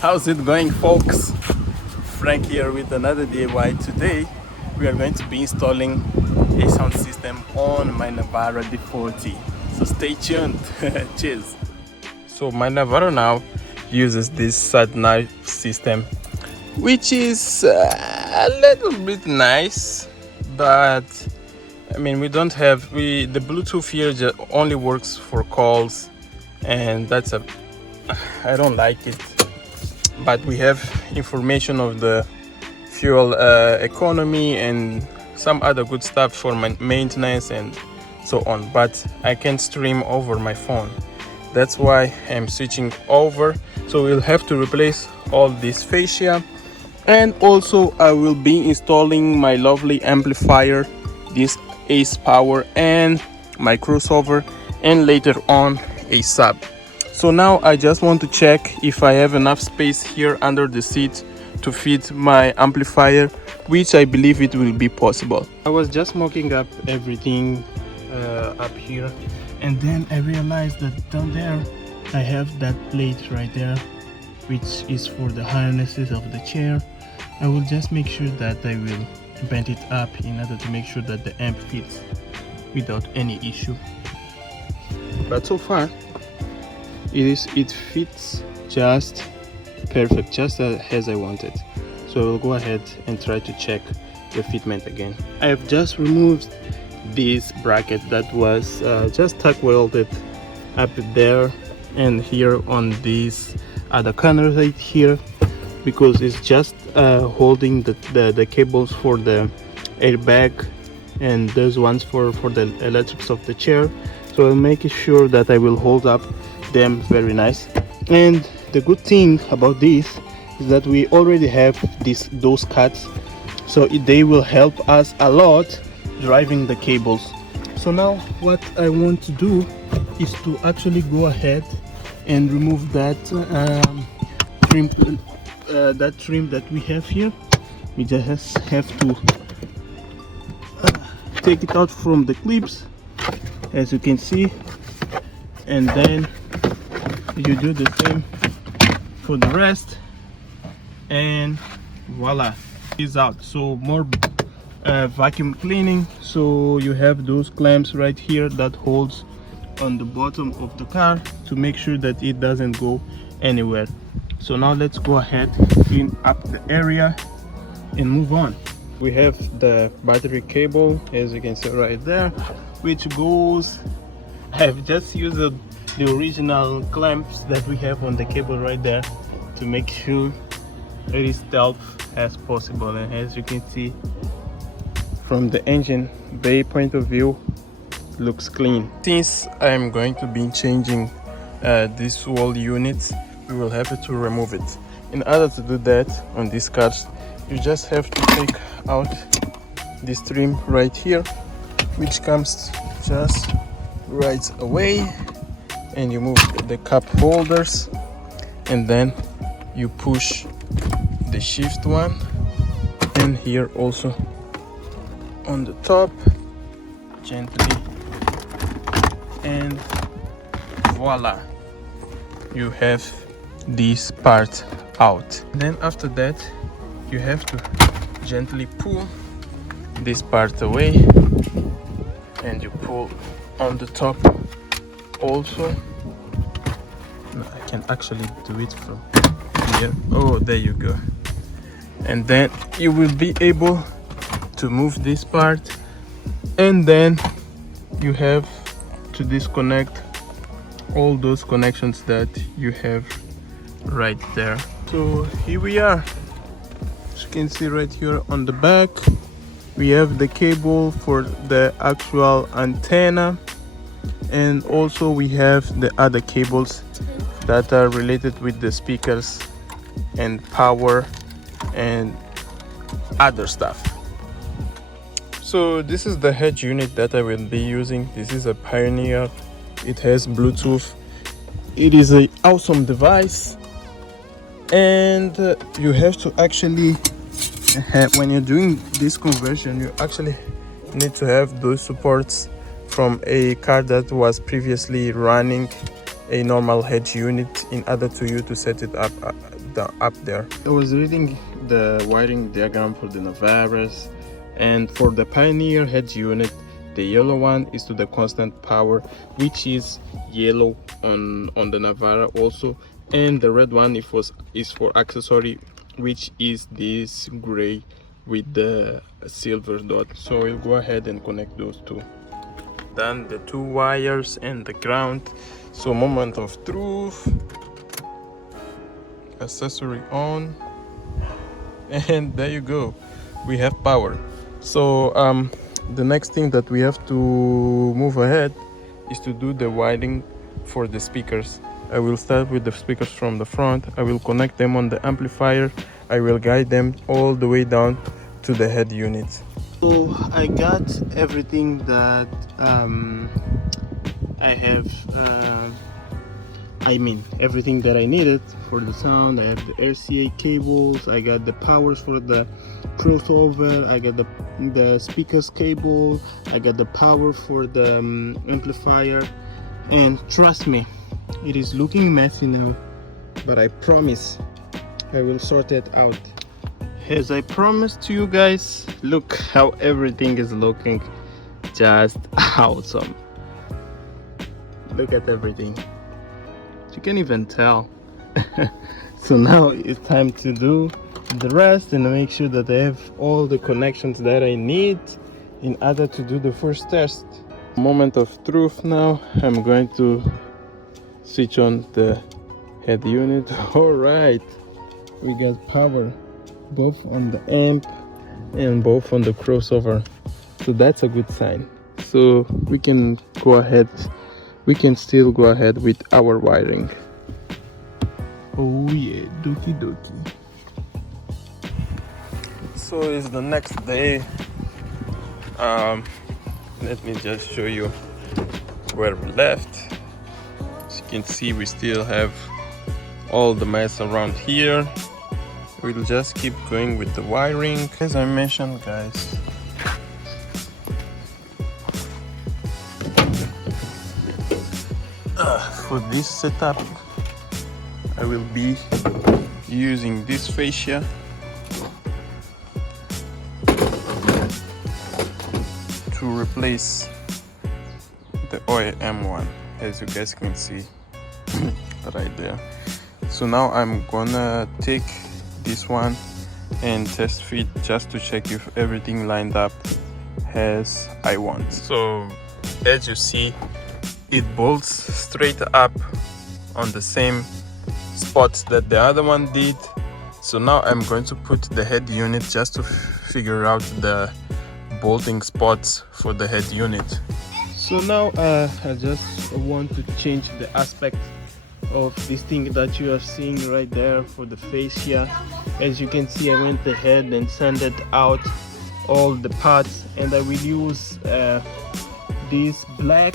How's it going, folks? Frank here with another DIY. Today we are going to be installing a sound system on my Navara D40, so stay tuned. Cheers. So my Navara now uses this SATNAV system, which is a little bit nice, but I mean, the Bluetooth here just only works for calls, and I don't like it. But we have information of the fuel economy and some other good stuff for maintenance and so on, but I can't stream over my phone. That's why I'm switching over. So we'll have to replace all this fascia, and also I will be installing my lovely amplifier, this Ace Power, and my crossover, and later on a sub. So now I just want to check if I have enough space here under the seat to fit my amplifier, which I believe it will be possible. I was just mocking up everything up here, and then I realized that down there I have that plate right there, which is for the harnesses of the chair. I will just make sure that I will bend it up in order to make sure that the amp fits without any issue. But so far it fits just perfect, just as I wanted. So I will go ahead and try to check the fitment again. I have just removed this bracket that was just tack welded up there and here on this other corner right here, because it's just holding the cables for the airbag, and those ones for the electrics of the chair. So I'll make sure that I will hold up them very nice. And the good thing about this is that we already have those cuts, so they will help us a lot driving the cables. So now what I want to do is to actually go ahead and remove that trim that we have here. We just have to take it out from the clips, as you can see, and then you do the same for the rest, and voila, it's out. So more vacuum cleaning. So you have those clamps right here that holds on the bottom of the car to make sure that it doesn't go anywhere. So now let's go ahead, clean up the area and move on. We have the battery cable, as you can see right there, which goes, I've just used the original clamps that we have on the cable right there to make sure it is stealth as possible. And as you can see from the engine bay point of view, looks clean. Since I'm going to be changing this whole unit, we will have to remove it. In order to do that on these cars, you just have to take out this trim right here, which comes just right away, and you move the cup holders, and then you push the shift one, and here also on the top gently, and voila, you have this part out. Then after that you have to gently pull this part away, and you pull on the top also. I can actually do it from here. Oh, there you go. And then you will be able to move this part, and then you have to disconnect all those connections that you have right there. So here we are. As you can see right here on the back, we have the cable for the actual antenna, and also we have the other cables that are related with the speakers and power and other stuff. So this is the head unit that I will be using. This is a Pioneer. It has Bluetooth. It is an awesome device, and you have to actually when you're doing this conversion, you actually need to have those supports from a car that was previously running a normal head unit in order to you to set it up up there. I was reading the wiring diagram for the Navaras, and for the Pioneer head unit, the yellow one is to the constant power, which is yellow on the Navara also, and the red one is for accessory, which is this gray with the silver dot. So we'll go ahead and connect those two. Then the two wires and the ground. So moment of truth, accessory on, and there you go, we have power. So the next thing that we have to move ahead is to do the wiring for the speakers. I will start with the speakers from the front. I will connect them on the amplifier. I will guide them all the way down to the head unit. So I got everything that I have, everything that I needed for the sound. I have the RCA cables, I got the powers for the crossover, I got the speakers cable, I got the power for the amplifier, and trust me, it is looking messy now, but I promise I will sort it out. As I promised to you guys, look how everything is looking, just awesome. Look at everything, you can't even tell. So now it's time to do the rest and make sure that I have all the connections that I need in order to do the first test. Moment of truth now. I'm going to switch on the head unit. All right, we got power both on the amp and both on the crossover, so that's a good sign. So we can go ahead, we can still go ahead with our wiring. Oh yeah, doki doki. So it's the next day. Let me just show you where we left. As you can see, we still have all the mess around here. We'll just keep going with the wiring. As I mentioned, guys, for this setup I will be using this fascia to replace the OEM one, as you guys can see right there. So now I'm gonna take this one and test fit just to check if everything lined up as I want. So as you see, it bolts straight up on the same spots that the other one did. So now I'm going to put the head unit just to figure out the bolting spots for the head unit. So now I just want to change the aspect of this thing that you are seeing right there for the fascia. As you can see, I went ahead and sanded out all the parts, and I will use this black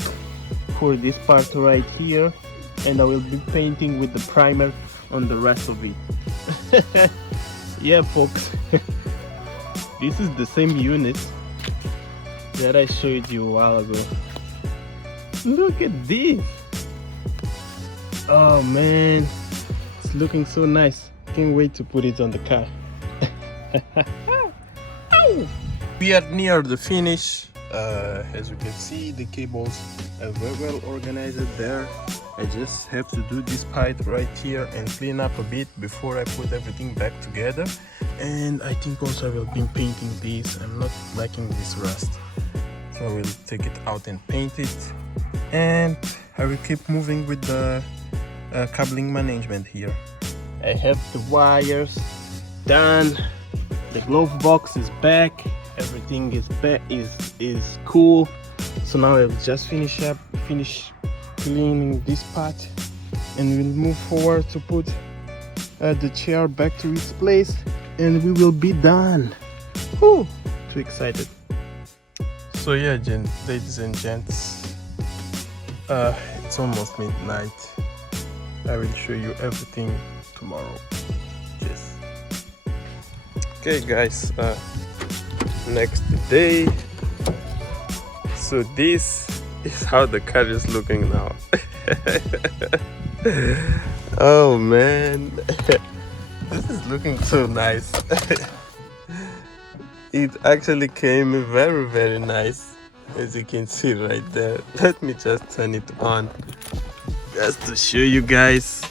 for this part right here, and I will be painting with the primer on the rest of it. Yeah folks, this is the same unit that I showed you a while ago. Look at this. Oh man, it's looking so nice. Can't wait to put it on the car. We are near the finish. As you can see, the cables are very well organized there. I just have to do this part right here and clean up a bit before I put everything back together. And I think also I will be painting this. I'm not liking this rust, so I will take it out and paint it, and I will keep moving with the cabling management here. I have the wires done, the glove box is back, everything is back, is cool. So now I'll just finish cleaning this part, and we'll move forward to put the chair back to its place, and we will be done. Whew, too excited. So yeah, ladies and gents, it's almost midnight. I will show you everything tomorrow. Yes. Okay guys, next day. So this is how the car is looking now. Oh man, this is looking so nice. It actually came very nice, as you can see right there. Let me just turn it on just to show you guys.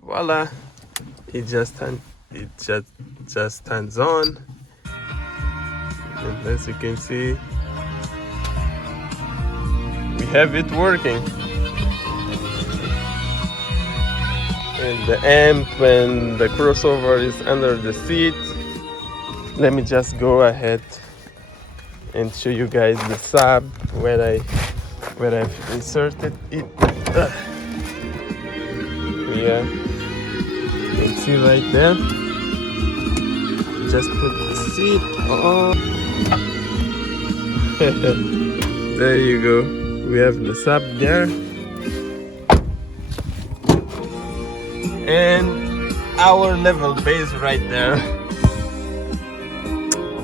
Voila, it just turns on, and as you can see, we have it working. And the amp and the crossover is under the seat. Let me just go ahead and show you guys the sub where I've inserted it. Yeah, you can see right there. Just put the seat on. There you go. We have the sub there. And our level bass right there.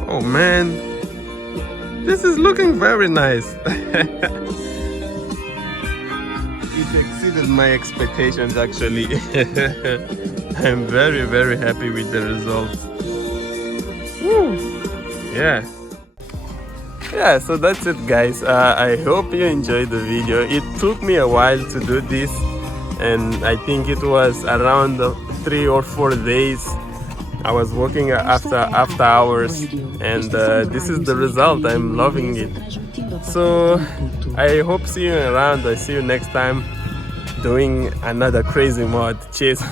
Oh man, this is looking very nice. It exceeded my expectations actually. I'm very happy with the results. Woo. Yeah, so that's it guys. I hope you enjoyed the video. It took me a while to do this, and I think it was around 3 or 4 days. I was working after hours, and this is the result. I'm loving it. So I hope see you around. I see you next time doing another crazy mod. Cheers.